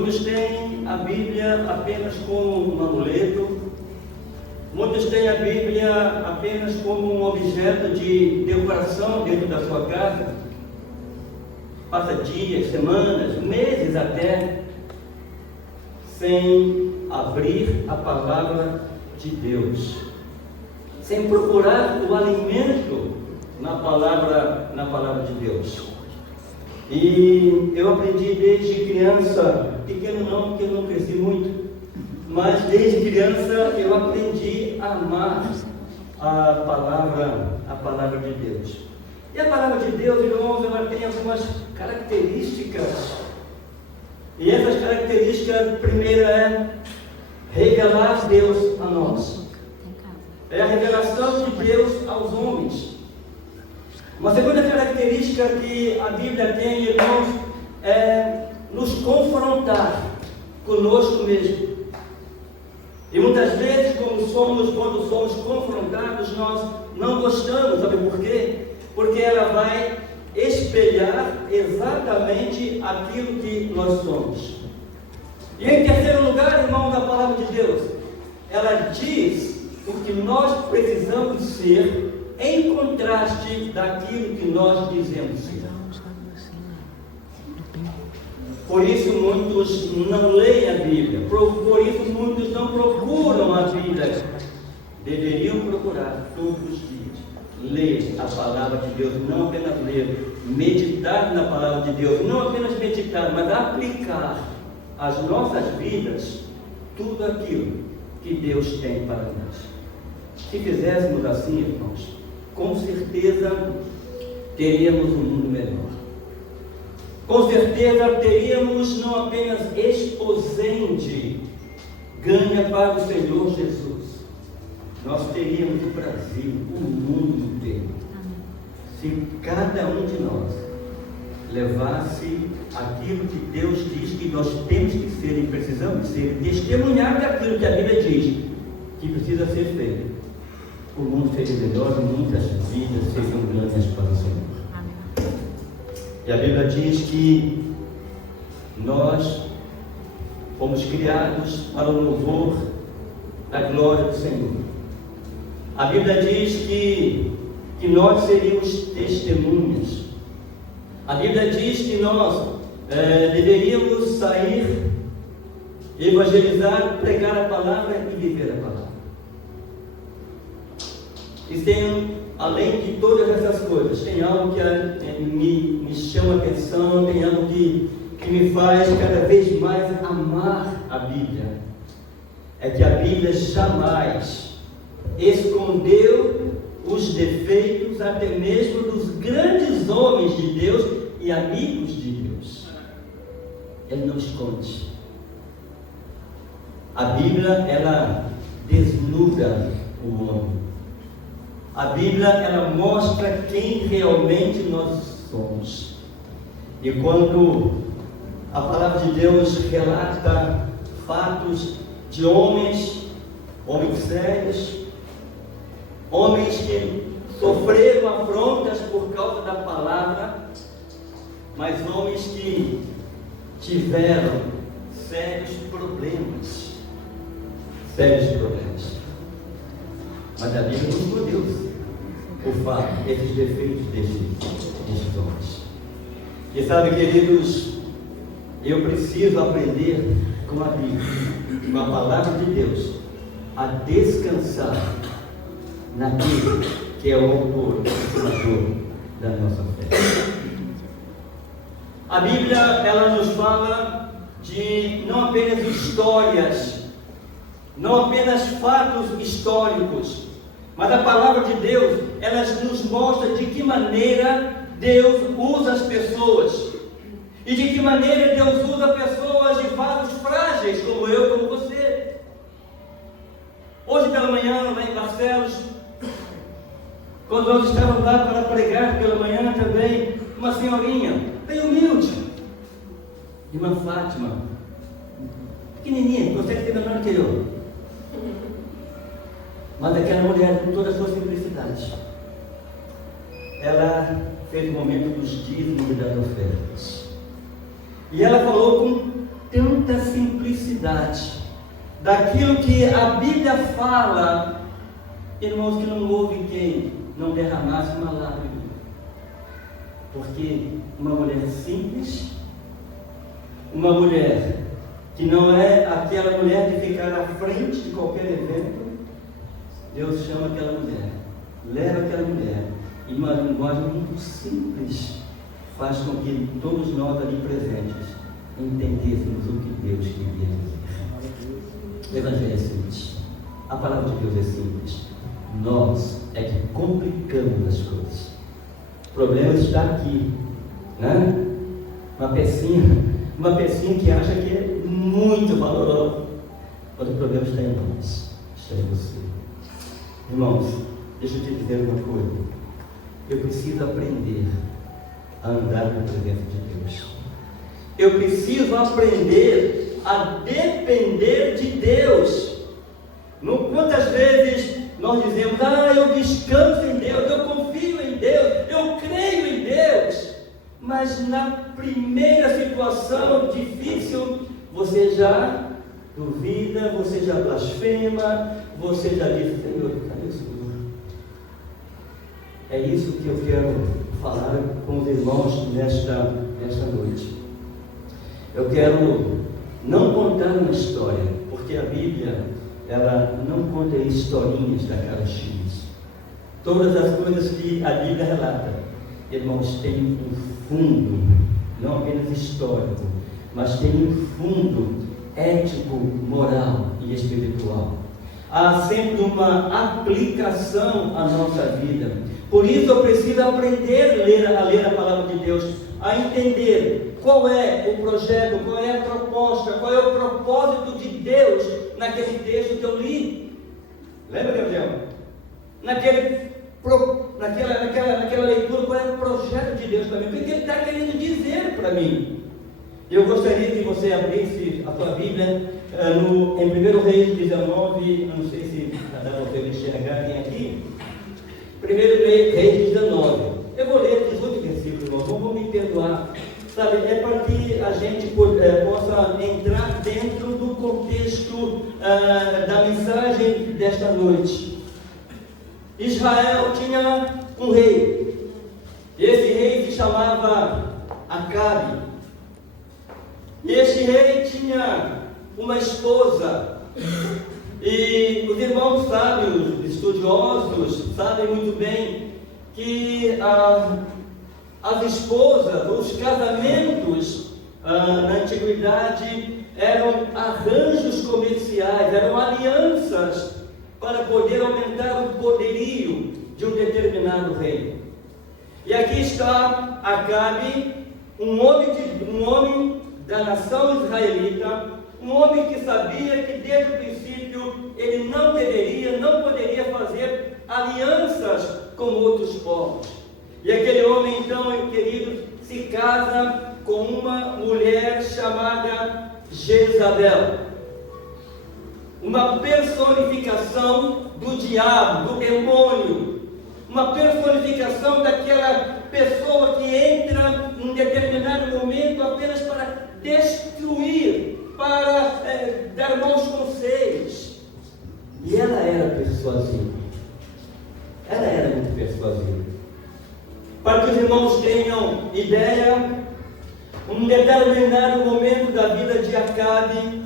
Muitos têm a Bíblia apenas como um amuleto, muitos têm a Bíblia apenas como um objeto de decoração dentro da sua casa. Passa dias, semanas, meses até, sem abrir a palavra de Deus, sem procurar o alimento na palavra de Deus. E eu aprendi desde criança, pequeno não, porque eu não cresci muito, mas desde criança eu aprendi a amar a palavra de Deus. E a palavra de Deus, irmãos, ela tem algumas características. E essas características, a primeira é revelar Deus a nós. É a revelação de Deus aos homens. Uma segunda característica que a Bíblia tem, irmãos, é nos confrontar conosco mesmo. E muitas vezes, quando somos confrontados, nós não gostamos, sabe por quê? Porque ela vai espelhar exatamente aquilo que nós somos. E em terceiro lugar, irmão, da palavra de Deus, ela diz o que nós precisamos ser em contraste daquilo que nós dizemos ser. Por isso muitos não leem a Bíblia, por isso muitos não procuram a Bíblia. Deveriam procurar todos os dias, ler a palavra de Deus, não apenas ler, meditar na palavra de Deus, não apenas meditar, mas aplicar às nossas vidas tudo aquilo que Deus tem para nós. Se fizéssemos assim, irmãos, com certeza teríamos um mundo melhor. Com certeza teríamos não apenas exposente, ganha para o Senhor Jesus. Nós teríamos o Brasil, o mundo inteiro. Se cada um de nós levasse aquilo que Deus diz que nós temos que ser e precisamos ser, testemunhar daquilo que a Bíblia diz que precisa ser feito, o mundo seria melhor e muitas vidas seriam ganhas para o Senhor. Amém. E a Bíblia diz que nós fomos criados para o louvor da glória do Senhor. A Bíblia diz que nós seríamos testemunhas. A Bíblia diz que nós deveríamos sair, evangelizar, pregar a palavra e viver a palavra. E tem, além de todas essas coisas, tem algo que me chama a atenção, tem algo que me faz cada vez mais amar a Bíblia. É que a Bíblia jamais escondeu os defeitos até mesmo dos grandes homens de Deus e amigos de Deus. Ele não esconde. A Bíblia, ela desnuda o homem. A Bíblia, ela mostra quem realmente nós somos. E quando a palavra de Deus relata fatos de homens sérios, homens que sofreram afrontas por causa da palavra, mas homens que tiveram sérios problemas. Mas a Bíblia nos escondeu o fato, esses defeitos desses homens. E sabe, queridos, eu preciso aprender com a Bíblia, com a palavra de Deus, a descansar naquele que é o autor e criador da nossa fé. A Bíblia, ela nos fala de não apenas histórias, não apenas fatos históricos, mas a palavra de Deus, ela nos mostra de que maneira Deus usa as pessoas, e de que maneira Deus usa pessoas de fatos frágeis, como eu, como você. Hoje pela manhã, lá em Barcelos, quando nós estávamos lá para pregar pela manhã também, uma senhorinha, bem humilde, irmã Fátima, pequenininha, consegue ter menor que eu, mas aquela mulher, com toda a sua simplicidade, ela fez o momento dos dízimos e das ofertas, e ela falou com tanta simplicidade daquilo que a Bíblia fala, irmãos, que não houve quem não derramasse uma lágrima. Porque uma mulher simples, uma mulher que não é aquela mulher de ficar à frente de qualquer evento, Deus chama aquela mulher, leva aquela mulher, e uma linguagem muito simples faz com que todos nós ali presentes entendêssemos o que Deus queria dizer. O Evangelho é simples, a palavra de Deus é simples, nós é que complicamos as coisas. O problema está aqui, né? Uma pecinha que acha que é muito valorosa, mas o problema está em nós, está em você. Irmãos, deixa eu te dizer uma coisa, eu preciso aprender a andar na presença de Deus. Eu preciso aprender a depender de Deus. Quantas vezes nós dizemos, eu descanso em Deus, eu confio em Deus, eu creio em Deus, mas na primeira situação difícil, você já duvida, você já blasfema, você já diz, Senhor, cadê o Senhor? É isso que eu quero falar com os irmãos nesta noite. Eu quero não contar uma história, porque a Bíblia, ela não conta historinhas da cara X. Todas as coisas que a Bíblia relata, irmãos, têm um fundo, não apenas histórico, mas tem um fundo ético, moral e espiritual. Há sempre uma aplicação à nossa vida. Por isso eu preciso aprender a ler a palavra de Deus, a entender qual é o projeto, qual é a proposta, qual é o propósito de Deus naquele texto que eu li. Lembra, Gabriel? Naquela leitura, qual é o projeto de Deus para mim? O que Ele está querendo dizer para mim? Eu gostaria que você abrisse a sua Bíblia em 1 Reis 19, não sei se dá para você enxergar bem aqui. 1 Reis 19. Eu vou ler 18 versículos, irmãos, não vou me perdoar. Sabe, é para que a gente possa entrar dentro do contexto da mensagem desta noite. Israel tinha um rei. Esse rei se chamava Acabe. E esse rei tinha uma esposa. E os irmãos sábios, estudiosos, sabem muito bem que as esposas, os casamentos na antiguidade eram arranjos comerciais, eram alianças para poder aumentar o poderio de um determinado rei. E aqui está Acabe, um homem da nação israelita, um homem que sabia que desde o princípio ele não poderia fazer alianças com outros povos. E aquele homem então, queridos, se casa com uma mulher chamada Jezabel, uma personificação do diabo, do demônio, uma personificação daquela pessoa que entra em determinado momento apenas para destruir, para dar maus conselhos. E ela era persuasiva, ela era muito persuasiva. Para que os irmãos tenham ideia, um determinado momento da vida de Acabe,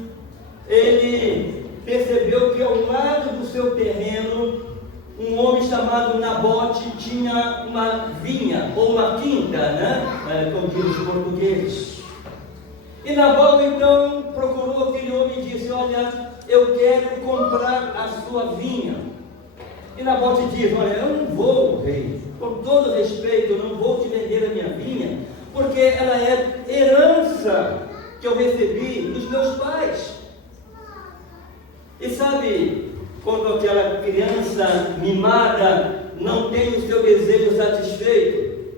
ele percebeu que ao lado do seu terreno, um homem chamado Nabote tinha uma vinha, ou uma quinta, né? Como dizem os portugueses. E Nabote então procurou aquele homem e disse, olha, eu quero comprar a sua vinha. E Nabote diz, olha, eu não vou, rei, com todo respeito, eu não vou te vender a minha vinha, porque ela é herança que eu recebi dos meus pais. E sabe, quando aquela criança mimada não tem o seu desejo satisfeito,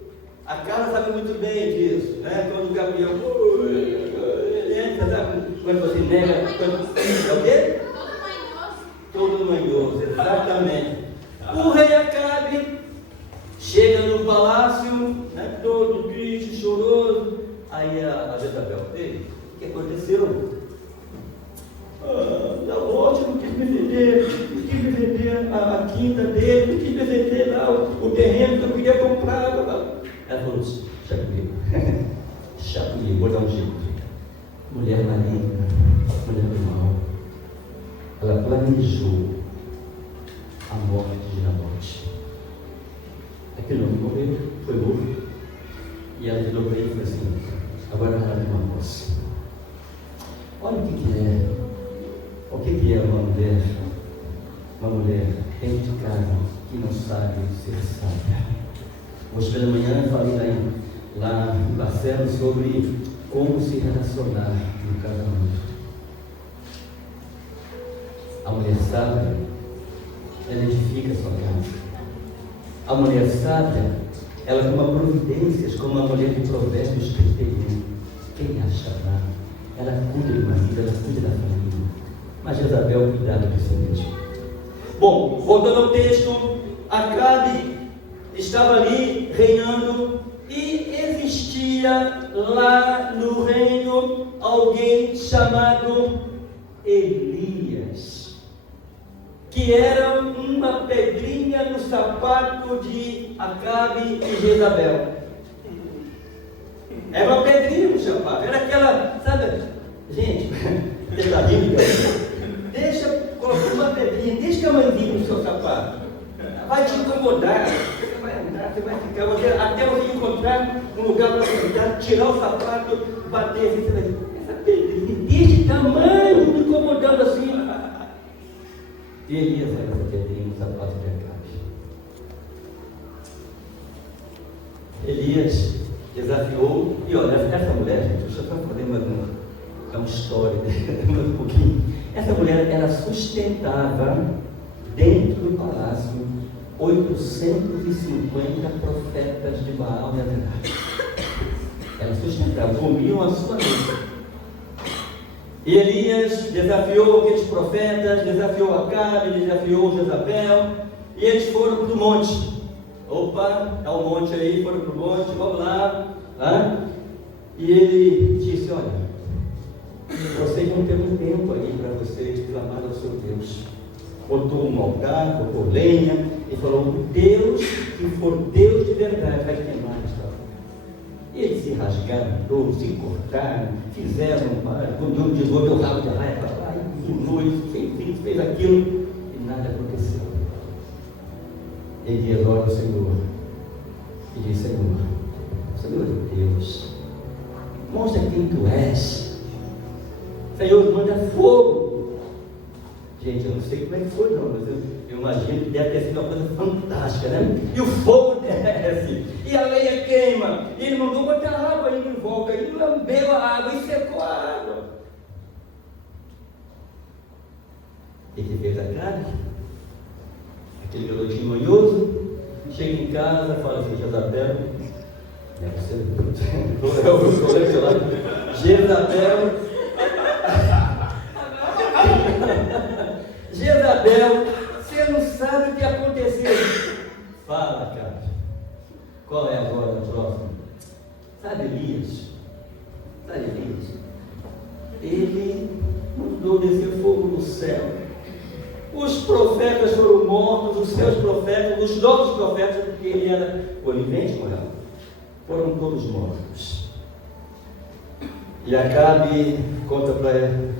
a cara sabe muito bem disso, né? Quando o Gabriel, ele entra, sabe? Quando você nega, é o quê? Todo manhoso, exatamente. O rei Acabe chega no palácio, né, todo triste, choroso. Aí a Jezabel, ei, O que aconteceu? Na loja não quis me vender a quinta dele, não quis me vender lá o terreno que eu queria comprar. Ela falou, chapulinha, vou dar um jeito. Mulher maligna, mulher do mal. Ela planejou a morte de Nabote. Aquele homem morreu, foi morto. E ela virou para ele e falou assim, agora ela tem uma moça. Olha o que é. O que é uma mulher dentro de casa que não sabe ser sábia? Hoje pela manhã eu falei lá no Marcelo sobre como se relacionar no casamento. A mulher sábia, ela edifica a sua casa. A mulher sábia, ela toma providências como a mulher de Provérbios 31. Quem achará? Ela cuida do marido, ela cuida da família. Mas Jezabel cuidava de si mesmo. Bom, voltando ao texto, Acabe estava ali reinando e existia lá no reino alguém chamado Elias, que era uma pedrinha no sapato de Acabe e Jezabel. Era uma pedrinha no sapato, era aquela, sabe, gente, você está rindo, deixa, coloca uma pedrinha, deixa a mãozinha no seu sapato, vai te incomodar, você vai andar, você vai ficar, até você encontrar um lugar para sentar, tirar o sapato, bater assim, você vai dizer, essa pedrinha desse tamanho, me incomodando assim. E Elias era essa pedrinha no sapato de Acabe. Elias desafiou, e olha, essa mulher, gente, deixa eu só fazer uma história, mais um pouquinho. Essa mulher, ela sustentava dentro do palácio 850 profetas de Baal e Astará. Ela sustentava, comiam a sua mesa. E Elias desafiou aqueles profetas, desafiou Acabe, desafiou Jezabel, e eles foram para o monte. Opa, é um monte aí, foram para o monte, vamos lá. E ele disse, olha, vocês vão ter um tempo aí para vocês clamar ao seu Deus. Botou um altar, botou lenha, e falou, o Deus que for Deus de verdade vai queimar esta hora. E eles se rasgaram, se cortaram, fizeram, quando um desenvolveu o rabo de arraia para lá, e noite, fez aquilo, e nada aconteceu. Elias ora ao Senhor e diz, Senhor Deus, mostra quem tu és. Senhor, manda fogo. Gente, eu não sei como é que foi não, mas eu imagino que deve ter sido uma coisa fantástica, né? E o fogo desce, e a lenha queima, e ele mandou botar água ali em volta, ele lambeu a água e secou a água. E que fez a cara? Aquele garotinho manhoso, chega em casa, fala assim, Jezabel, Jezabel, você não sabe o que aconteceu. Fala, cara, qual é agora a próxima? Sabe Elias? Ele mandou descer fogo do céu. Os profetas foram mortos, os seus profetas, os novos profetas, porque ele era onipotente, moral, foram todos mortos. E Acabe conta para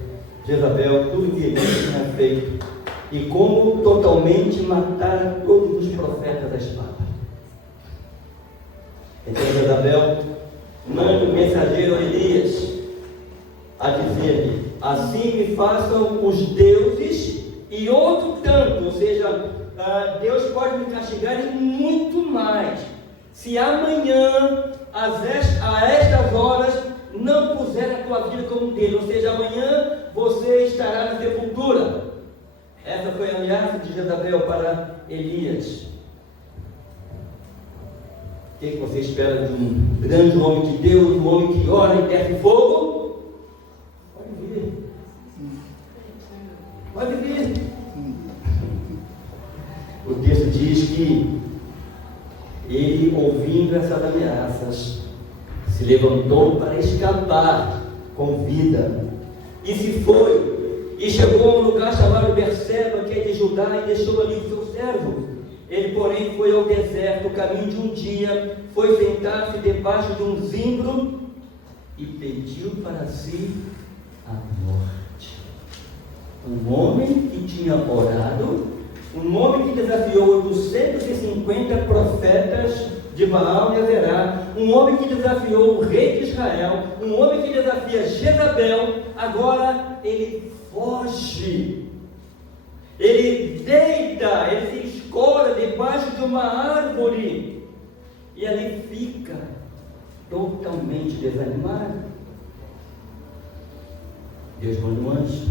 Jezabel tudo que ele tinha feito e como totalmente mataram todos os profetas da espada. Então Jezabel manda o mensageiro a Elias a dizer-lhe, assim me façam os deuses e outro tanto, ou seja, Deus pode me castigar e muito mais, se amanhã, a estas horas, não puser a tua vida como dele, ou seja, amanhã você estará na sepultura. Essa foi a ameaça de Jezabel para Elias. O que você espera de um grande homem de Deus, um homem que ora e desce fogo? Pode vir. O texto diz que ele, ouvindo essas ameaças, se levantou para escapar com vida. E se foi, e chegou a um lugar chamado Berseba, que é de Judá, e deixou ali o seu servo. Ele, porém, foi ao deserto, o caminho de um dia, foi sentar-se debaixo de um zimbro e pediu para si a morte. Um homem que tinha orado, um homem que desafiou 250 profetas de Baal e Azerá, um homem que desafiou o rei de Israel, um homem que desafia Jezabel, agora ele foge, ele deita, ele se escora debaixo de uma árvore, e ali fica totalmente desanimado. Deus manda um anjo,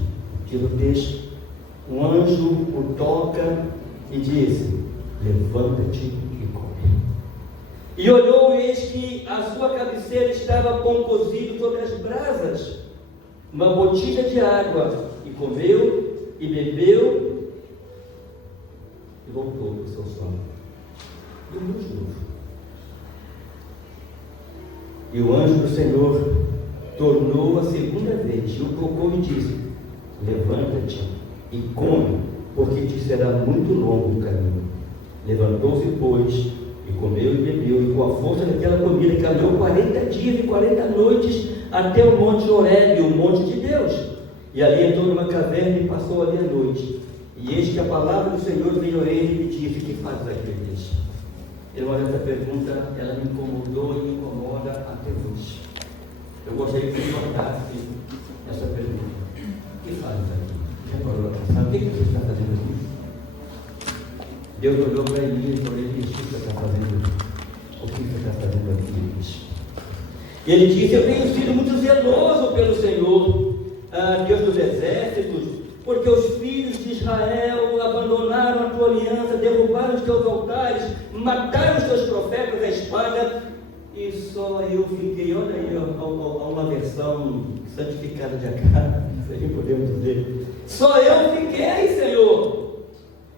tira o texto, um anjo o toca e diz: levanta-te e come. E olhou, e eis que a sua cabeceira estava pão cozido sobre as brasas, uma botija de água, e comeu, e bebeu, e voltou para o seu sono. Dormiu de novo. E o anjo do Senhor tornou a segunda vez, e o tocou e disse: levanta-te e come, porque te será muito longo o caminho. Levantou-se, pois, e comeu e bebeu, e com a força daquela comida caminhou 40 dias e 40 noites até o monte Horebe, o monte de Deus. E ali entrou numa caverna e passou ali a noite. E eis que a palavra do Senhor veio a ele e lhe disse: que fazes aqui, Elias? Irmão, essa pergunta, ela me incomodou e me incomoda até hoje. Eu gostaria que você guardasse essa pergunta: o que fazes aqui? Sabe o que você está fazendo aqui? Deus olhou para Elias e falou: Elias, o que você está fazendo aqui? O que você está fazendo aqui, Elias? E ele disse: eu tenho sido muito zeloso pelo Senhor, Deus dos exércitos, porque os filhos de Israel abandonaram a tua aliança, derrubaram os teus altares, mataram os teus profetas à espada, e só eu fiquei. Olha aí, uma versão santificada de Acá, se assim podemos dizer. Só eu fiquei, Senhor,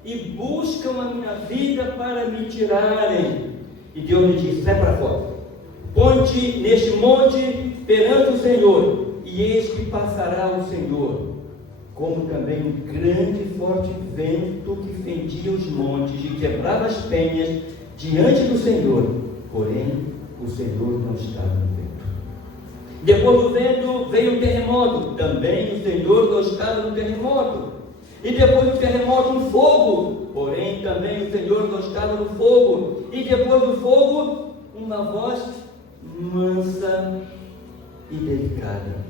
e buscam a minha vida para me tirarem. E Deus me disse: sai para fora, ponte neste monte perante o Senhor, e eis que passará o Senhor, como também um grande e forte vento que fendia os montes e quebrava as penhas diante do Senhor. Porém, o Senhor não estava no vento. Depois do vento veio um terremoto, também o Senhor não estava no terremoto. E depois do terremoto um fogo, porém também o Senhor não estava no fogo. E depois do fogo uma voz mansa e delicada.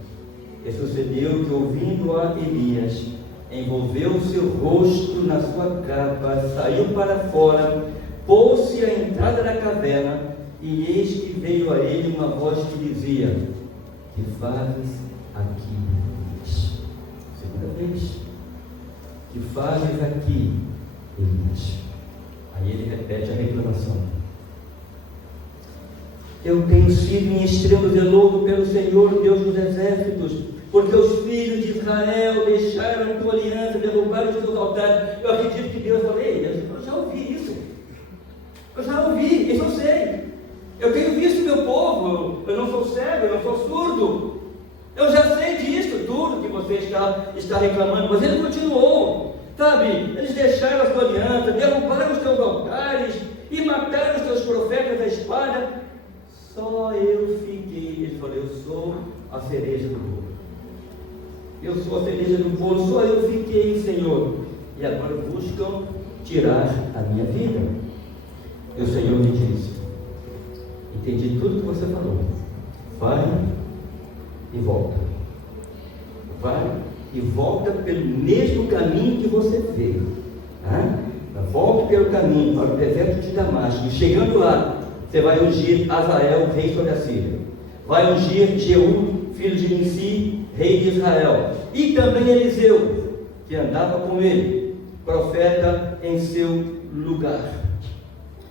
E sucedeu que, ouvindo a Elias, envolveu o seu rosto na sua capa, saiu para fora, pôs-se à entrada da caverna, e eis que veio a ele uma voz que dizia: que fazes aqui, Elias? Segunda vez: que fazes aqui, Elias? Aí ele repete a reclamação: eu tenho sido em extremo zeloso pelo Senhor, Deus dos exércitos, porque os filhos de Israel deixaram a tua aliança, derrubaram os teus altares. Eu acredito que Deus falou: ei, eu já ouvi isso, eu já ouvi, isso eu sei, eu tenho visto meu povo, eu não sou cego, eu não sou surdo, eu já sei disso, tudo que você está reclamando. Mas ele continuou, sabe, eles deixaram a tua aliança, derrubaram os teus altares e mataram os teus profetas à espada. Só eu fiquei. Ele falou: eu sou a cereja do bolo, eu sou a cereja do bolo, só eu fiquei, Senhor, e agora buscam tirar a minha vida. E o Senhor me disse: entendi tudo que você falou, vai e volta, vai e volta pelo mesmo caminho que você veio, volta pelo caminho para o deserto de Damasco, e chegando lá, você vai ungir Azael, rei sobre a Síria, vai ungir Jeú, filho de Nimsi, rei de Israel, e também Eliseu, que andava com ele, profeta em seu lugar.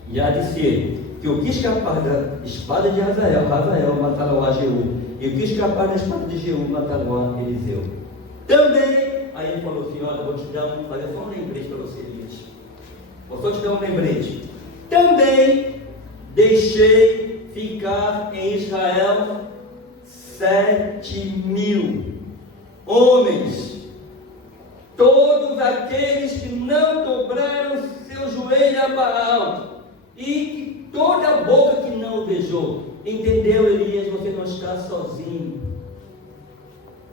E há de ser que o que escapar da espada de Azael matará Jeú, e o que escapar da espada de Jeú matará Eliseu. Também, aí ele falou assim: olha, vou te fazer só um lembrete para você, Elias. Vou só te dar um lembrete. Também deixei ficar em Israel 7.000 homens, todos aqueles que não dobraram seu joelho a Baal, e que toda a boca que não o beijou. Entendeu, Elias? Você não está sozinho.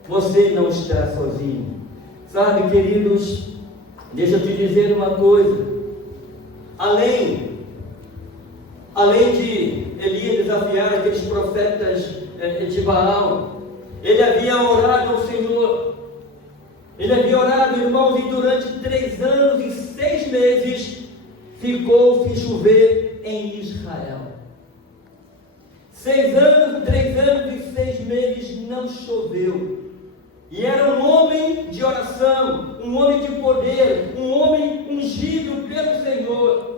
Você não está sozinho. Sabe, queridos, deixa eu te dizer uma coisa. Além de Elias desafiar aqueles profetas de Baal, ele havia orado ao Senhor. Ele havia orado, irmãos, e durante 3 anos e 6 meses ficou sem chover em Israel. 3 anos e 6 meses não choveu. E era um homem de oração, um homem de poder, um homem ungido pelo Senhor.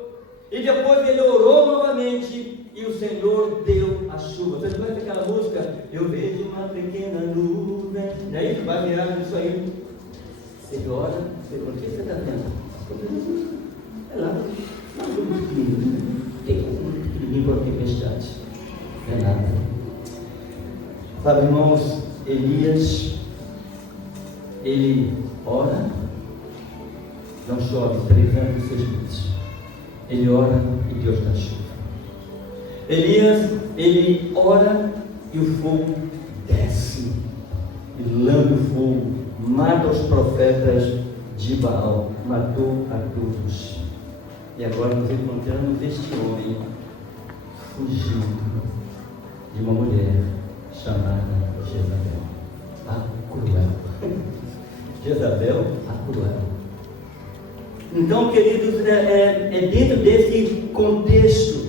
E depois ele orou novamente e o Senhor deu a chuva. Você conhece aquela música? Eu vejo uma pequena nuvem. E aí, vai virar isso aí. Você ora, o que você está vendo? É lá no pequenininho. Tem um pequenininho para a tempestade. Não é nada. Sabe, irmãos, Elias, ele ora, não chove 3 anos e 6 meses. Ele ora e Deus dá chuva. Elias, ele ora e o fogo desce, e lambe o fogo, mata os profetas de Baal, matou a todos. E agora nós encontramos este homem fugindo de uma mulher chamada Jezabel, a cruel. Jezabel, a cruel. Então, queridos, é dentro desse contexto,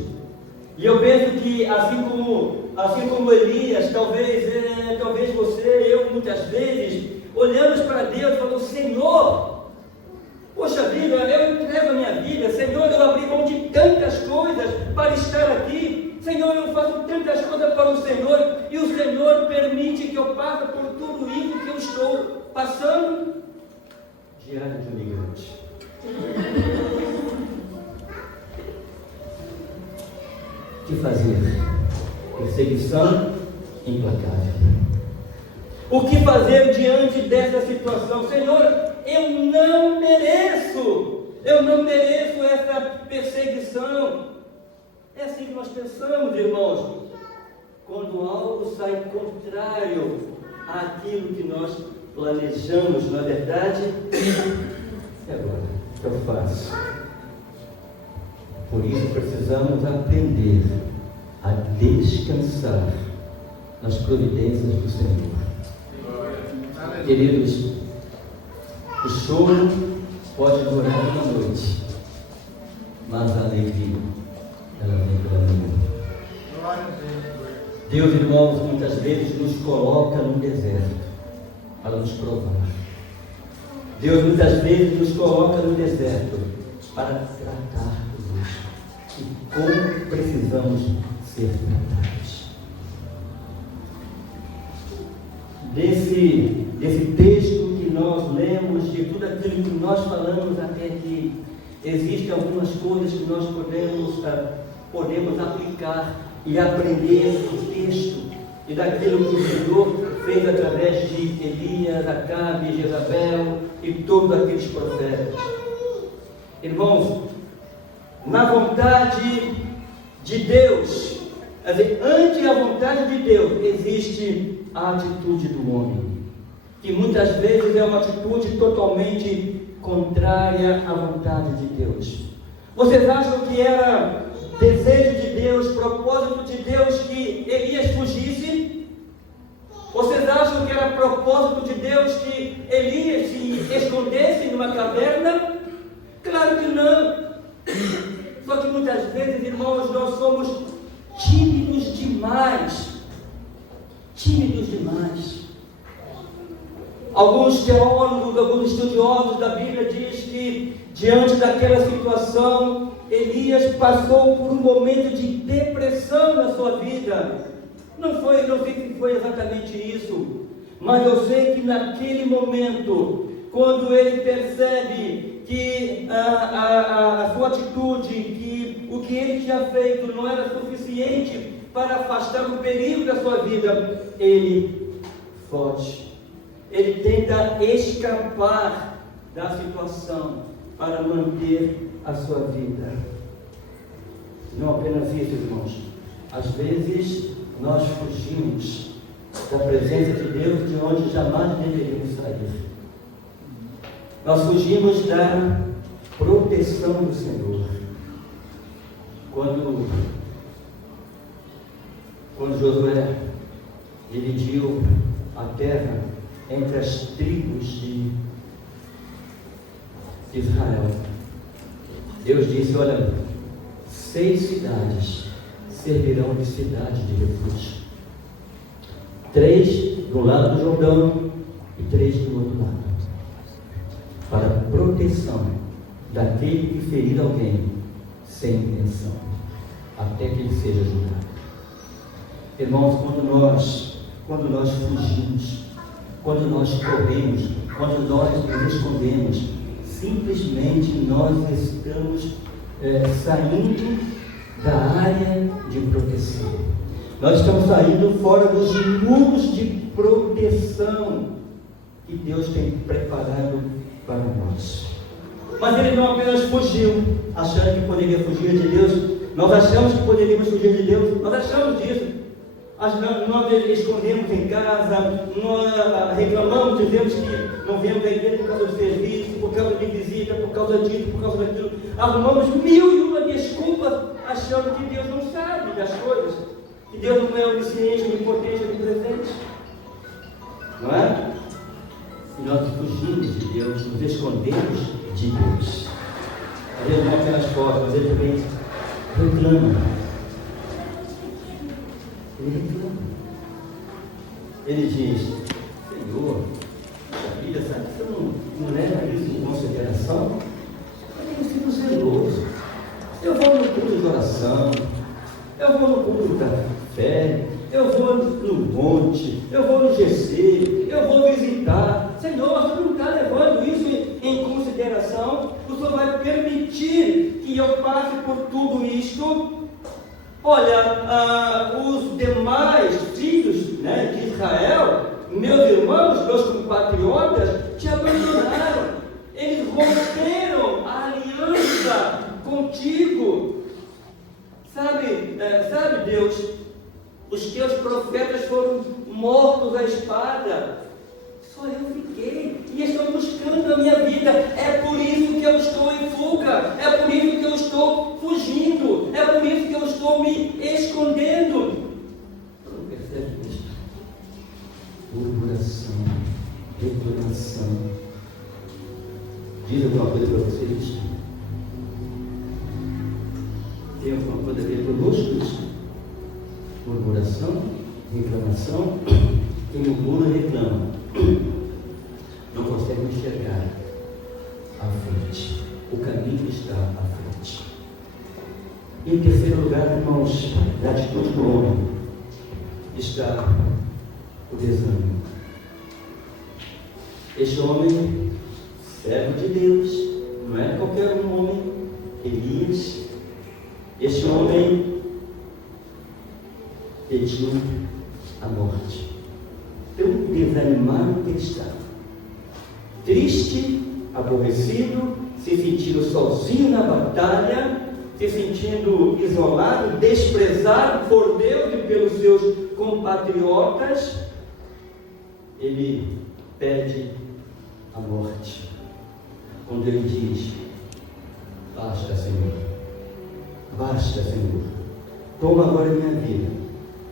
e eu penso que assim como Elias, talvez você, eu muitas vezes, olhamos para Deus e falamos: Senhor, poxa vida, eu entrego a minha vida, Senhor, eu abri mão de tantas coisas para estar aqui, Senhor, eu faço tantas coisas para o Senhor, e o Senhor permite que eu passe por tudo isso que eu estou passando. Diário de um imigrante. O que fazer? Perseguição implacável. O que fazer diante dessa situação? Senhor, eu não mereço essa perseguição. É assim que nós pensamos, irmãos, quando algo sai contrário àquilo que nós planejamos, na verdade. E agora, o que eu faço? Por isso precisamos aprender a descansar nas providências do Senhor. Queridos, o choro pode durar uma noite, mas a alegria, ela vem pela manhã. Deus, irmãos, muitas vezes nos coloca num deserto para nos provar. Deus muitas vezes nos coloca no deserto para tratar-nos e como precisamos ser tratados. Desse texto que nós lemos, de tudo aquilo que nós falamos até aqui, existem algumas coisas que nós podemos aplicar e aprender do texto e daquilo que o Senhor fez através de Elias, Acabe, Jezabel e todos aqueles profetas. Irmãos, na vontade de Deus, quer dizer, ante a vontade de Deus, existe a atitude do homem, que muitas vezes é uma atitude totalmente contrária à vontade de Deus. Vocês acham que era desejo de Deus, propósito de Deus que Elias fugisse? Vocês acham que era propósito de Deus que Elias se escondesse numa caverna? Claro que não. Só que muitas vezes, irmãos, nós somos tímidos demais. Tímidos demais. Alguns teólogos, alguns estudiosos da Bíblia dizem que diante daquela situação, Elias passou por um momento de depressão na sua vida. Não sei se foi exatamente isso, mas eu sei que naquele momento, quando ele percebe que a sua atitude, que o que ele tinha feito não era suficiente para afastar o perigo da sua vida, ele foge. Ele tenta escapar da situação para manter a sua vida. Não apenas isso, irmãos. Às vezes nós fugimos da presença de Deus, de onde jamais deveríamos sair. Nós fugimos da proteção do Senhor. Quando Josué dividiu a terra entre as tribos de Israel, Deus disse: olha, 6 cidades servirão de cidade de refúgio. 3 do lado do Jordão e 3 do outro lado, para proteção daquele que ferir alguém sem intenção, até que ele seja julgado. Irmãos, quando nós fugimos, quando nós corremos, quando nós nos escondemos, simplesmente nós estamos saindo da área de proteção. Nós estamos saindo fora dos muros de proteção que Deus tem preparado para nós. Mas ele não apenas fugiu, achando que poderia fugir de Deus. Nós achamos que poderíamos fugir de Deus, nós achamos disso. Nós escondemos em casa, nós reclamamos, dizemos que não viemos à igreja por causa do serviço, por causa de visita, por causa disso, por causa daquilo. Arrumamos 1001 desculpas, achando que Deus não sabe das coisas, que Deus não é onisciente, onipotente, onipresente. Não é? E nós fugimos de Deus, nos escondemos de Deus. Às vezes não apenas foge, mas ele também reclama. Ele diz: Senhor, a vida, sabe, você não leva isso em consideração? Eu tenho sido zeloso. Eu vou no culto de oração, eu vou no culto da fé, eu vou no monte, eu vou no GC, eu vou visitar. Senhor, você não está levando isso em consideração? O Senhor vai permitir que eu passe por tudo isto? Olha, os demais filhos, né, de Israel, meus irmãos, meus compatriotas, te abandonaram. Eles romperam a aliança contigo. Sabe, Deus, os teus profetas foram mortos à espada. Só eu fiquei e estão buscando a minha vida. É por isso que eu estou em fuga. É por isso que eu estou fugindo. É por isso que eu estou me escondendo. Tu não percebe isso? Murmuração, reclamação. Diz alguma coisa para vocês? Tem alguma coisa a ver conosco isso? Murmuração, reclamação. Quem murmura, reclama. Não consegue enxergar à frente. O caminho está à frente. Em terceiro lugar, irmãos, da atitude do homem está o desânimo. Este homem, servo de Deus, não é qualquer um homem, Elias. Este homem pediu a morte. Tão desanimado que ele está, triste, aborrecido, se sentindo sozinho na batalha, se sentindo isolado, desprezado por Deus e pelos seus compatriotas. Ele pede a morte, quando ele diz: basta, Senhor, toma agora minha vida,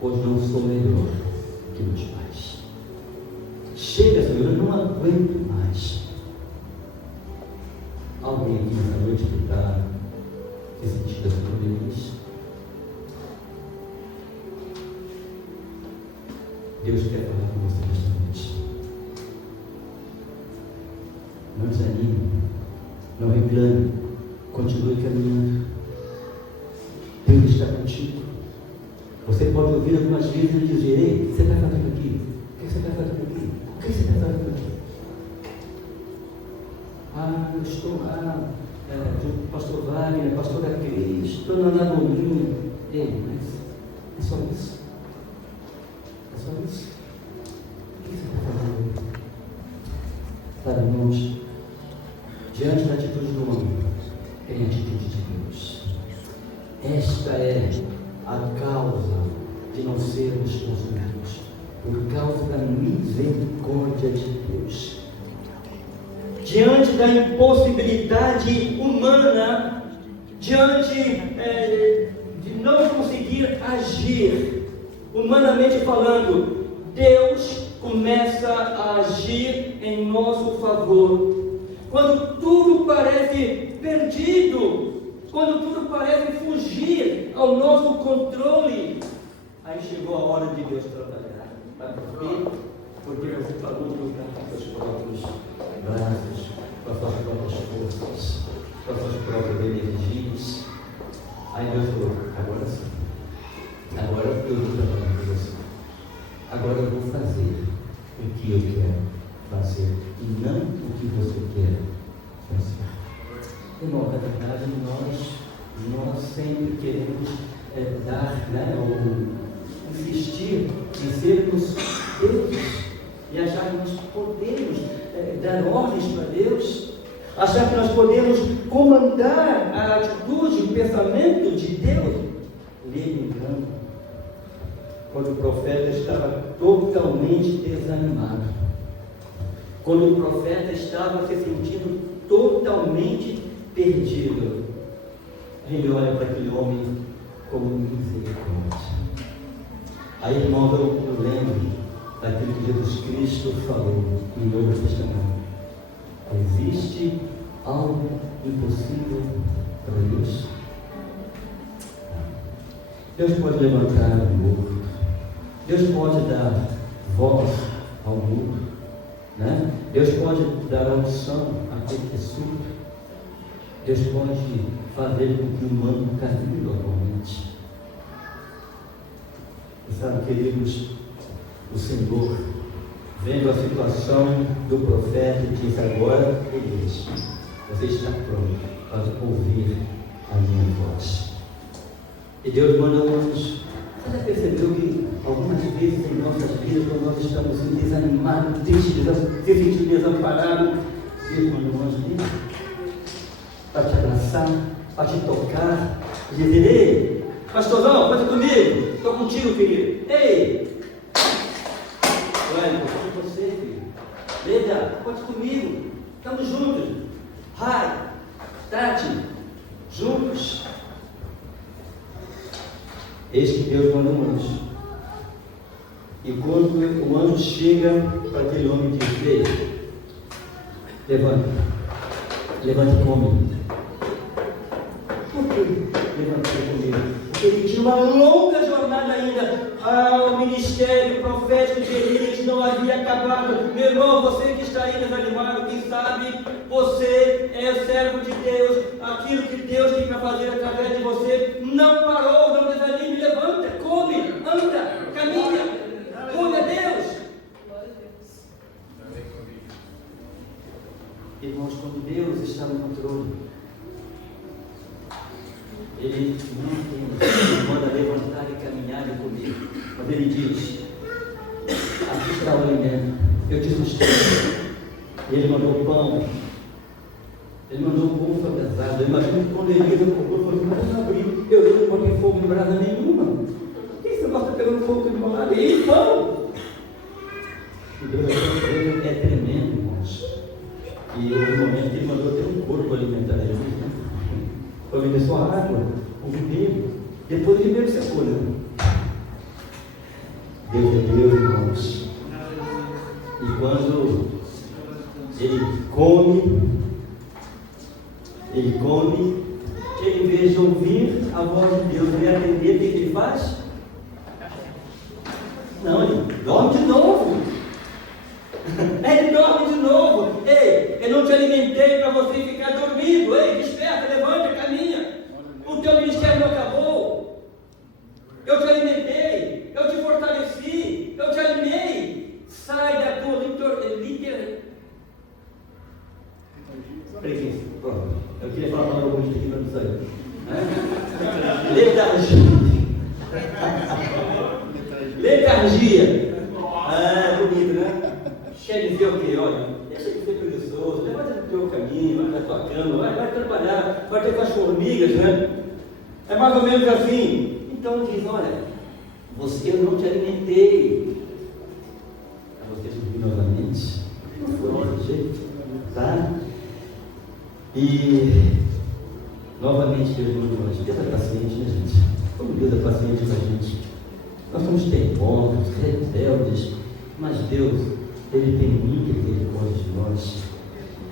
pois não sou melhor que meus pais. Chega, Senhor, eu não aguento mais. Alguém aqui nessa noite que está se sentindo assim por Deus? Deus quer falar com você nesta noite. Não desanime, não reclame, continue caminhando. Deus está contigo. Você pode ouvir algumas vezes e dizer: ei, o que você está fazendo aqui? O que você está fazendo aqui? O que você está fazendo aqui? Eu estou lá, junto com o pastor Wagner, pastora Cris, estou na Lagoinha. Ei, mas É só isso. É só isso. O que você está fazendo? Sabe, irmãos, diante da atitude do homem, tem a atitude de Deus. Esta é a causa de não sermos consumidos, por causa da misericórdia de Deus. Diante da impossibilidade humana, diante de não conseguir agir, humanamente falando, Deus começa a agir em nosso favor. Quando tudo parece perdido, quando tudo parece fugir ao nosso controle, aí chegou a hora de Deus trabalhar. Sabe por quê? Porque você falou de lutar com seus próprios braços, com as suas próprias forças, com as suas próprias energias. Aí Deus falou, agora sim. Agora eu vou trabalhar com você. Agora eu vou fazer o que eu quero fazer e não o que você quer fazer. Irmão, na verdade, nós sempre queremos dar, ou insistir em sermos deuses e achar que nós podemos dar ordens para Deus, achar que nós podemos comandar a atitude, o pensamento de Deus. Lhe engano, quando o profeta estava totalmente desanimado, quando o profeta estava se sentindo totalmente perdido, ele olha para aquele homem como misericórdia. Aí, irmão, eu lembro daquilo que Jesus Cristo falou no Novo Testamento. Existe algo impossível para Deus? Deus pode levantar o morto, Deus pode dar voz ao mudo, né? Deus pode dar audição àquele que surda, Deus pode fazer com que o humano caminhe normalmente. E sabe, queridos, o Senhor, vendo a situação do profeta, diz: agora, Elias, você está pronto para ouvir a minha voz. E Deus manda anjos. Você já percebeu que algumas vezes em nossas vidas, quando nós estamos desanimados, tristes, se sentindo desamparados, Deus manda um anjo dele para te abraçar, para te tocar, e dizer: ei, pastorzão, pode comigo, estou contigo, querido. Ei, estou com você, filho. Leda, pode comigo, estamos juntos. Rai, Tati, juntos. Eis que Deus manda um anjo. E quando o anjo chega para aquele homem e diz: ei, levanta e come. Por que levanta e comigo? Porque ele tinha uma longa jornada ainda. O ministério profético de Elias não havia acabado. Meu irmão, você que está aí desanimado, quem sabe você é servo de Deus. Aquilo que Deus tem para fazer através de você não parou, não desanime. Levanta, come, anda, caminha, glória a Deus. Irmãos, quando Deus está no controle, Ele não manda levantar e caminhar e comer, mas Ele diz: aqui está o alimento, eu te sustento. Ele mandou pão, Ele mandou um bom abraçado. Eu imagino que quando Elias acordou, falou: mas não abri, eu não botei fogo em brasa nenhuma. Por que você gosta de pegando fogo de uma lado? E pão! O Deus é tremendo, irmãos. E no momento que Ele mandou ter um corpo alimentar ele, né? Para beber sua água, o vinho, depois de beber secou, né? Deus é Deus, irmãos. E quando Ele come, ele em vez de ouvir a voz de Deus e atender, o que ele faz? Não, ele dorme de novo. Ele dorme de novo. Ei, eu não te alimentei para você ficar dormindo. Ei, desperta, levanta, caminha. O teu ministério não acabou. Eu te alimentei, eu te fortaleci, eu te animei. Sai da tua preguiça. Pronto. Eu queria falar uma coisa bonita aqui para não sair. Letargia. energia. Ah, bonito, né? Quer dizer o quê? Olha, deixa de ser preguiçoso, levanta do teu caminho, vai para a tua cama, vai trabalhar, vai ter com as formigas, né? É mais ou menos assim. Então diz, olha, eu não te alimentei. Você dormir novamente. Não foi desse jeito, tá? E novamente Deus manda nós. Deus é paciente, né, gente? Como Deus é paciente com a gente. Nós somos teimosos, rebeldes, mas Deus, Ele tem muita misericórdia de nós.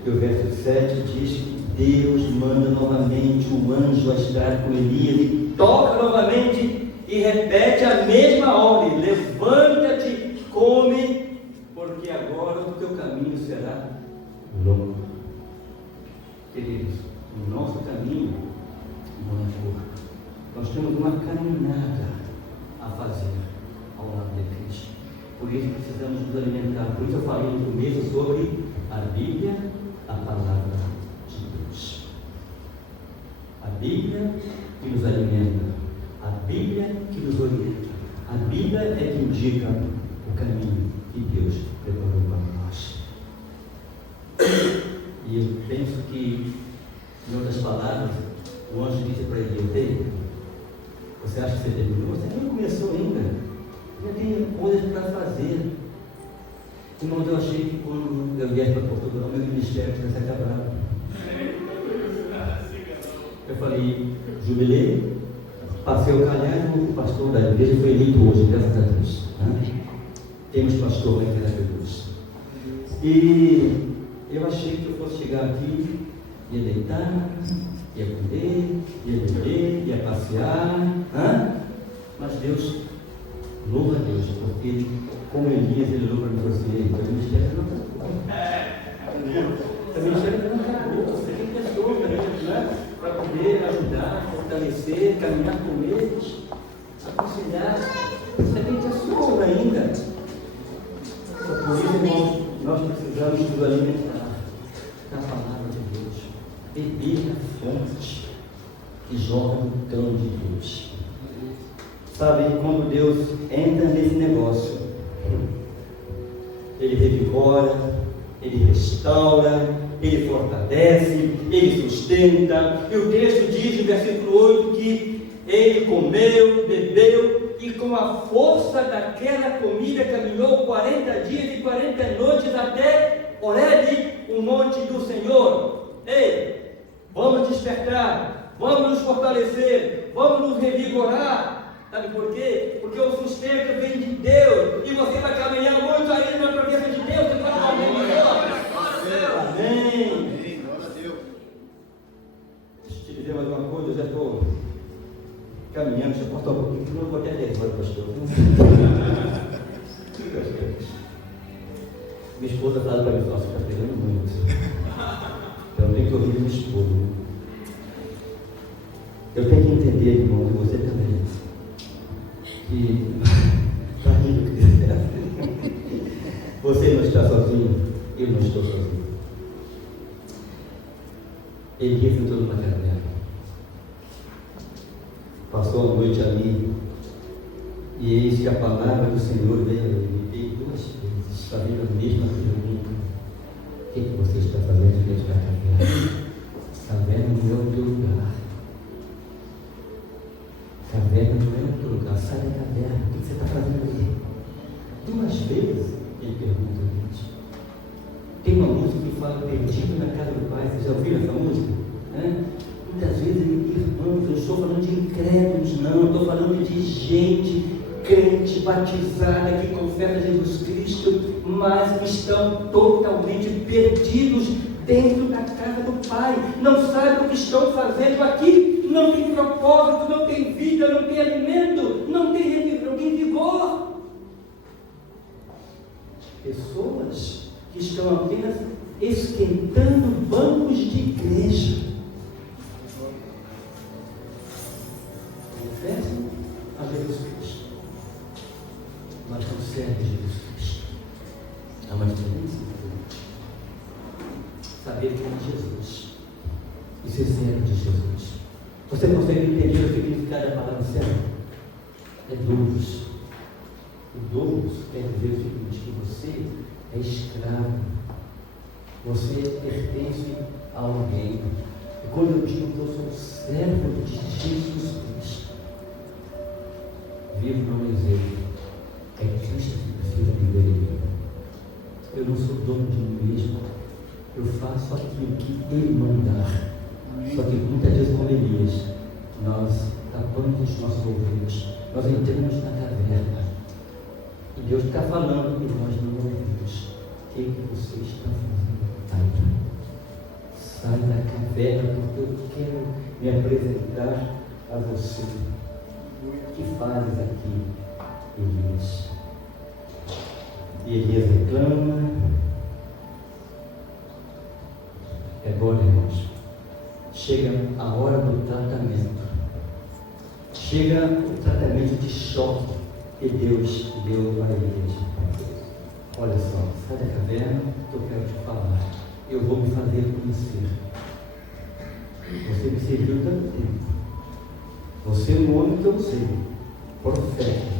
E o verso 7 diz que Deus manda novamente o anjo a estar com Elias e toca novamente e repete a mesma ordem: levanta-te, come, porque agora o teu caminho será longo. Queridos, o nosso caminho não é curto. Nós temos uma caminhada a fazer ao lado de Cristo. Por isso precisamos nos alimentar. Por isso eu falei no começo sobre a Bíblia, a palavra de Deus. A Bíblia que nos alimenta, a Bíblia que nos orienta. A Bíblia é que indica o caminho que Deus preparou para nós. E eu penso que, em outras palavras, o anjo disse para ele: ei, você acha que você terminou? Você nem começou ainda. Ainda tem coisas para fazer. Irmãos, eu achei que quando eu viesse para Portugal, meu ministério tinha se acabado. Eu falei, jubilei, passei o calhar, o pastor da igreja foi eleito hoje, graças a Deus. Né? Temos pastor lá em Veracruz. E eu achei que eu fosse chegar aqui, ia deitar, ia comer, ia beber, ia passear. Né? Mas Deus, louva a Deus, porque como Elias, ele louva para você, o ministério não acabou. O ministério não acabou. Você tem pessoas, né, para poder ajudar, fortalecer, caminhar com eles, aconselhar. Você tem pessoas ainda. Por isso, irmãos, nós precisamos nos alimentar da palavra de Deus, beber da fonte que jorra no cano de Deus. Sabe, quando Deus entra nesse negócio, Ele revigora, Ele restaura, Ele fortalece, Ele sustenta. E o texto diz no versículo 8 que ele comeu, bebeu e com a força daquela comida caminhou 40 dias e 40 noites até Horebe, o monte do Senhor. Ei, vamos despertar, vamos nos fortalecer, vamos nos revigorar. Sabe por quê? Porque o sustento vem de Deus e você vai caminhar muito ainda na presença de Deus. Você vai caminhar melhor. Amém. Deixa eu te dizer mais uma coisa, eu já estou caminhando, deixa eu cortar um pouquinho, senão eu vou até 10 horas, pastor. Minha esposa fala para mim: nossa, está pegando muito. Então eu tenho que ouvir minha esposa. Eu tenho que entender, irmão, e você também, que está rindo que você não está sozinho, eu não estou sozinho. Elias entrou numa caverna, passou a noite ali, e eis que a palavra do Senhor veio a ele 2 vezes, fazendo a mesma pergunta: o que você está fazendo dentro da caverna? Caverna não é o teu lugar. Caverna não é o teu lugar. Sai da caverna. O que você está fazendo aí? 2 vezes ele pergunta a gente. Tem uma música que fala perdido na casa do Pai. Vocês já ouviram essa música? Muitas vezes, irmãos, eu não estou falando de incrédulos, não. Estou falando de gente crente, batizada, que confessa Jesus Cristo, mas que estão totalmente perdidos dentro da casa do Pai. Não sabem o que estão fazendo aqui. Não tem propósito, não tem vida, não tem alimento, não tem vigor. Pessoas que estão apenas esquentando bancos de igreja. Confessam a Jesus Cristo, mas não servem a Jesus Cristo. Há uma diferença. Saber quem é Jesus e ser servo de Jesus. Você consegue entender o significado da palavra servo? É luz, O doulos quer dizer o seguinte, que você é escravo, você pertence a alguém. E quando eu digo que eu sou servo de Jesus Cristo, vivo no exemplo, é Cristo que precisa viver em mim. Eu não sou dono de mim mesmo, eu faço aquilo que Ele mandar. Só que muitas vezes, como Elias, nós tapamos os nossos ouvidos, nós entramos na caverna e Deus está falando e nós não ouvimos. O que você está fazendo? Sai da caverna, porque eu quero me apresentar a você. O que fazes aqui, Elias? E Elias reclama. Agora, irmãos, chega a hora do tratamento. Chega o tratamento de choque que Deus deu a Elias. Olha só, sai da caverna que eu quero te falar. Eu vou me fazer conhecer. Você me serviu tanto tempo. Você é um homem que eu sei, profeta,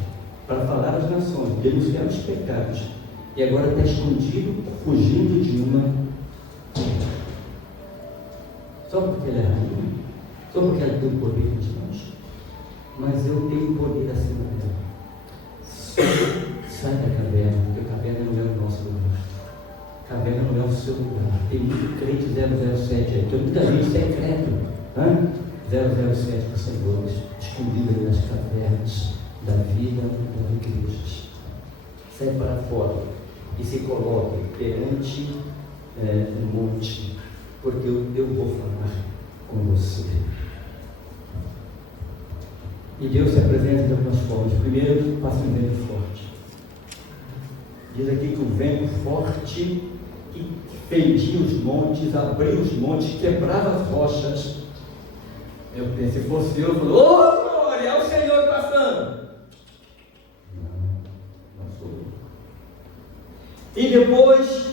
para falar às nações, denunciar os pecados. E agora está escondido, fugindo de uma. Só porque ela é rainha, só porque ela tem o poder nas mãos, mas eu tenho poder acima dela. Sai da caverna, porque a caverna não é o nosso lugar. A caverna não é o seu lugar. Tem muito crente 007 aí, tem muita gente secreto, 007 dos senhores, escondido aí nas cavernas da vida das igrejas. Sai para fora e se coloque perante um monte, porque eu vou falar com você. E Deus se apresenta de algumas formas. Primeiro, passa um vento forte. Diz aqui que o vento forte que fendia os montes, abria os montes, quebrava as rochas. Eu pensei, se fosse eu falo, glória, é o Senhor passando. Não sou eu. E depois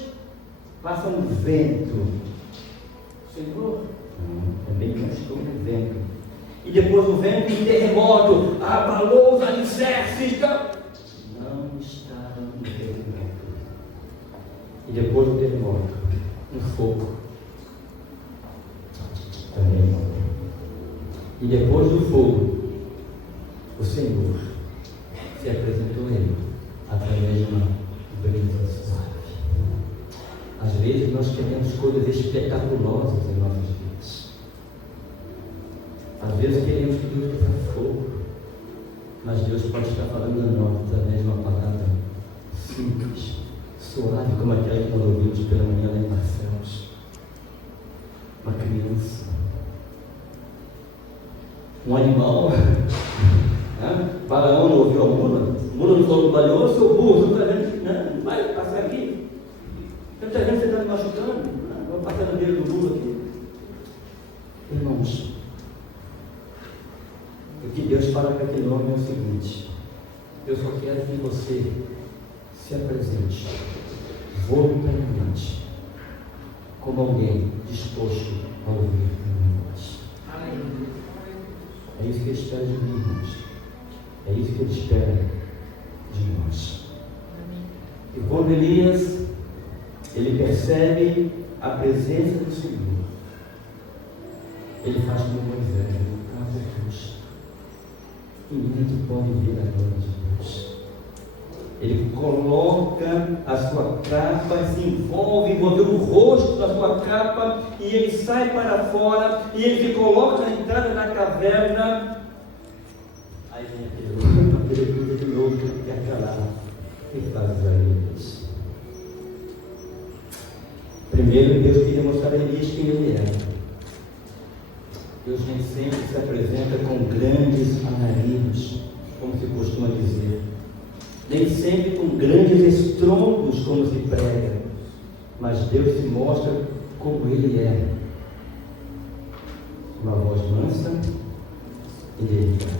passa um vento. Senhor, também não estou no vento. E depois o vento e terremoto, abalou os alicerces. Não estava no terremoto. E depois do terremoto, um fogo. Também não. E depois do fogo, o Senhor se apresentou a ele através de uma brisa suave. Às vezes nós queremos coisas espetaculosas em nossas vidas. Às vezes queremos que Deus faça fogo, mas Deus pode estar falando a nós através de uma palavra simples, suave, como aquela que nós ouvimos pela manhã lá em Barcelos. Uma criança, um animal. Balaão não ouviu a mula não falou do Balaão, seu burro, não vai passar aqui. Tanta gente você está me machucando, vou passar no meio do mula aqui. Irmãos, o que Deus fala para aquele homem é o seguinte: eu só quero que você se apresente voluntariamente como alguém disposto a ouvir a minha voz. Amém. É isso que Ele espera de mim, irmãos. É isso que Ele espera de nós. Amém. E quando Elias, ele percebe a presença do Senhor, ele faz como Moisés, ele trava o rosto. Ninguém pode ver a glória de Deus. Ele coloca a sua capa, se envolveu o rosto da sua capa, e ele sai para fora, e ele se coloca na entrada da caverna. Aí vem aquele coisa de novo que quer calar. O que faz a Elias? Primeiro, Deus queria mostrar a Elias quem ele era. Deus nem sempre se apresenta com grandes alaridos, como se costuma dizer. Nem sempre com grandes estrondos, como se prega. Mas Deus se mostra como Ele é. Uma voz mansa e delicada.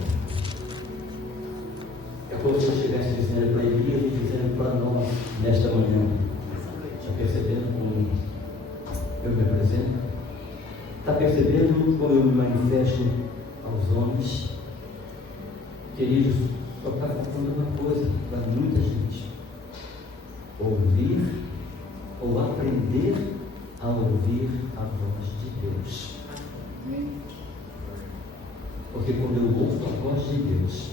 É como se eu estivesse dizendo para Elias e dizendo para nós nesta manhã. Está percebendo como eu me apresento? Está percebendo como eu me manifesto aos homens? Queridos, só está faltando uma coisa para muita aprender a ouvir a voz de Deus. Porque quando eu ouço a voz de Deus,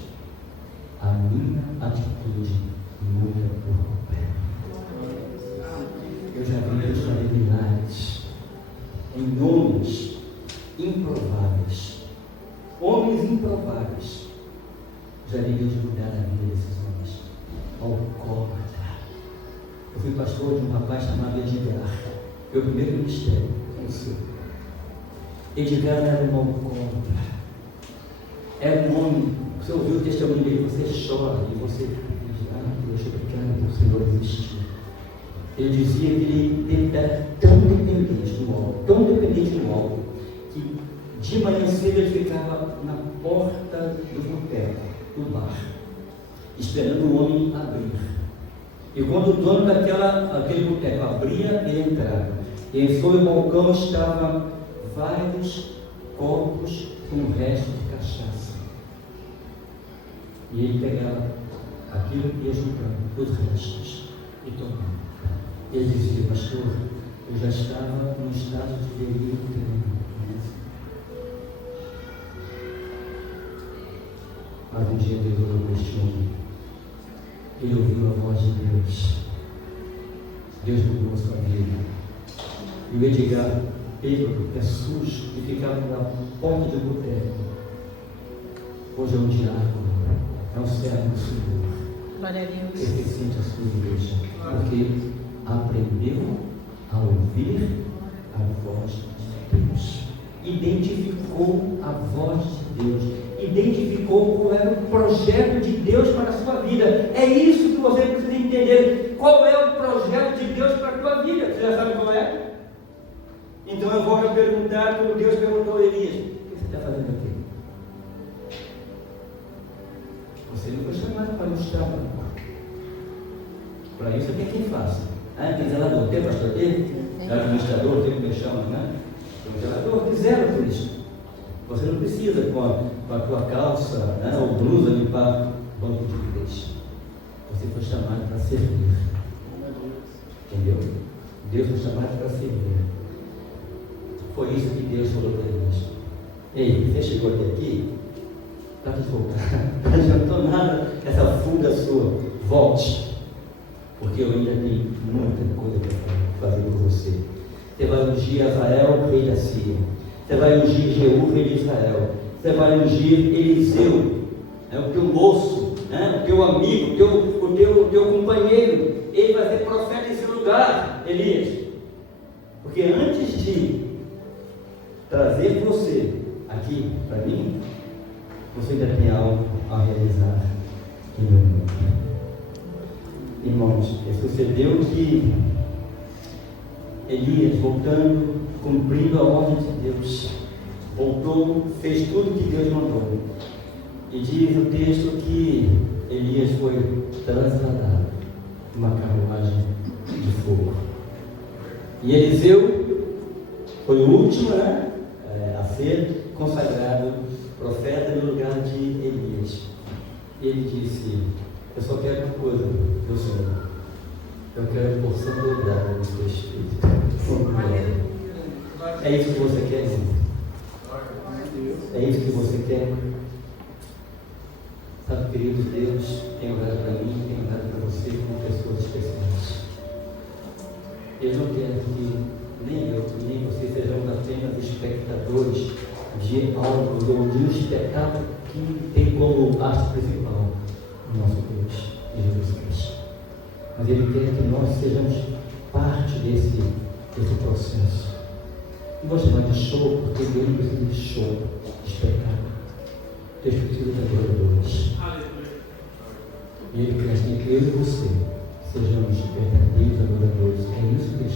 a minha atitude muda por completo. Eu já vi Deus fazer milagres em nomes improváveis, homens improváveis. Já vi Deus mudar a vida desses homens. Alcoólatra. Eu fui pastor de um rapaz chamado Edgar. Meu primeiro ministério. Edgar era um alcoólatra. Era um homem. Você ouviu o testemunho dele, você chora e você diz: ah, Deus, obrigado por o Senhor existir. Ele dizia que ele era tão dependente do álcool, que de manhã cedo ele ficava na porta do boteco, do bar, esperando o homem abrir. E quando o dono daquele boteco abria, ele entrava. E sobre o balcão estavam vários copos com o resto de cachaça. E ele pegava aquilo e ia juntando os restos e tomava. Ele dizia: pastor, eu já estava no estado de delírio tremendo. Mas um dia Deus olhou para este homem. Ele ouviu a voz de Deus. Deus mudou a sua vida. E o Edgar, bêbado, é sujo, e ficava na porta do boteco. Hoje é um diácono, é um servo do Senhor. Glória a Deus. Pertencente à sua igreja. Porque aprendeu a ouvir a voz de Deus. Identificou a voz de Deus. Identificou qual era o projeto de Deus para a sua vida. É isso que você precisa entender. Qual é o projeto de Deus para a sua vida? Você já sabe qual é? Então eu vou perguntar como Deus perguntou a Elias: o que você está fazendo aqui? Você não foi chamado para ilustrar. Para isso tem quem faça. Tem zelador, tem pastor dele? Administrador, tem como chama, né? Tem zelador, tem zero por isso. Você não precisa com a tua calça, né, ou blusa limpar o banco de igreja. Você foi chamado para servir. Entendeu? Deus foi chamado para servir. Foi isso que Deus falou para eles. Ei, você chegou até aqui? Está desfocado. Não adiantou nada essa fuga sua. Volte. Porque eu ainda tenho muita coisa para fazer por você. Você vai ungir Azael, rei da Síria. Você vai ungir Jeú, rei de Israel. Você vai ungir Eliseu, o teu moço, o teu amigo, o teu companheiro. Ele vai ser profeta nesse lugar, Elias. Porque antes de trazer você aqui para mim, você ainda tem algo a realizar em meu nome. Irmãos, sucedeu que Elias, voltando, cumprindo a ordem de Deus, voltou, fez tudo que Deus mandou. E diz o texto que Elias foi trasladado numa carruagem de fogo. E Eliseu foi o último a ser consagrado profeta no lugar de Elias. Ele disse: eu só quero uma coisa, meu Senhor. Eu quero porção dobrada do seu Espírito. É isso que você quer, irmão? É isso que você quer? Sabe, queridos, Deus tem orado para mim, tem orado para você como pessoas especiais. Ele não quer que nem eu, nem você sejamos apenas espectadores de algo ou de um espetáculo que tem como arte principal o nosso Deus, Jesus Cristo. Mas Ele quer que nós sejamos parte desse processo. Não vou chamar de show, porque Deus não precisa de show, de espetáculo. Deus precisa de adoradores. E Ele quer que eu e você sejamos verdadeiros adoradores. É isso que Ele